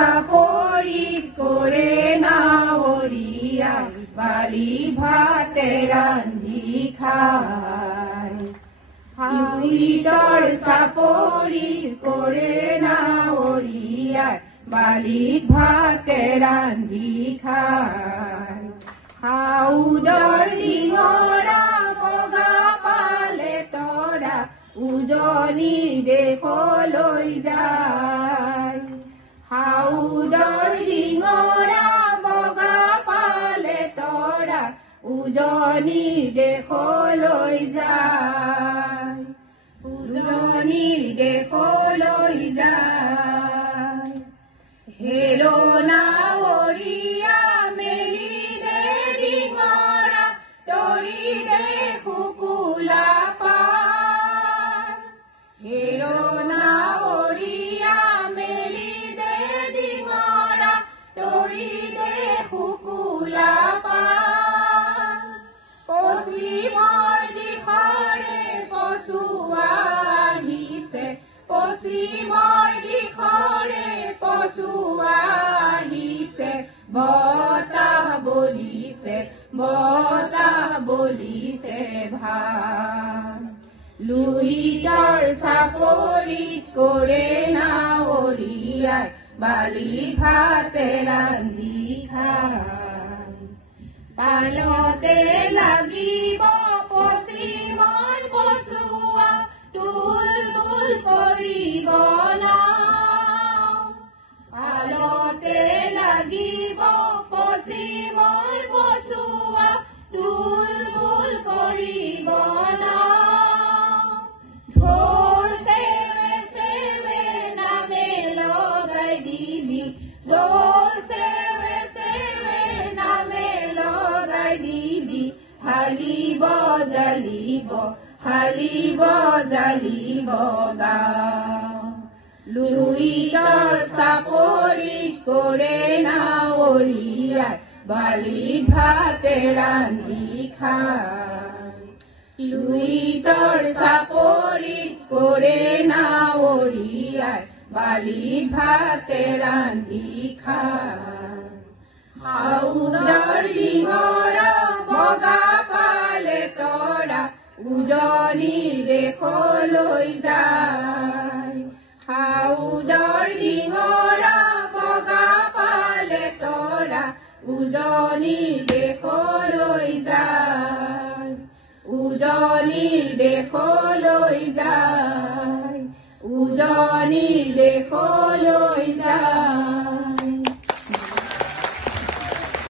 চাপৰিত কৰে নাৱৰীয়াই বালি ভাতে ৰান্ধি খায় লুইতৰ চাপৰিত কৰে নাৱৰীয়াই বালিত ভাতে ৰান্ধি খায় হাউদৰ ডিঙৰা বগা পালে তৰা উজনি দেশলৈ যায় হাউদৰ ডিঙৰা বগা পালে তৰা উজনি দেশলৈ যায় উজনি দেশলৈ যায় হেৰ নাৱৰীয়া মেলি দে ডিঙৰা তৰি দে শুকুলা পাৰ হেৰ নাৱৰীয়া মেলি দে ডিঙৰা তৰি দে শুকুলা পাৰ পশ্চিমৰ দিশৰে পছুৱা আহিছে পশ্চিমৰ দিশৰে পছুৱা আহিছে বতাহ বলিছে ভাল লুইতৰ চাপৰিত কৰে নাৱৰীয়াই বালি ভাতে ৰান্ধি খায় পালতে লাগিব পশ্চিমৰ পছুৱা তুল কৰিব নাও পালতে লাগিব পশ্চিমৰ পছুৱা তুল কৰিব নাও ঢোল চেৱে চেৱে নামে লগাই দিবি ঢোল চেৱে চেৱে নামে লগাই দিবি হালিব জালিব গাঁও লুইতৰ চাপৰিত কৰে নাৱৰীয়াই বালি ভাতে ৰান্ধি খায় লুইতৰ চাপৰিত কৰে নাৱৰীয়াই বালি ভাতে ৰান্ধি খায় হাউদৰ ডিঙৰা বগা পালে তৰা উজনি দেশলৈ যায় হাউদৰ ডিঙৰা বগা পালে তৰা উজনি দেশলৈ যায় উজনি দেশলৈ যায় উজনি দেশলৈ যায়।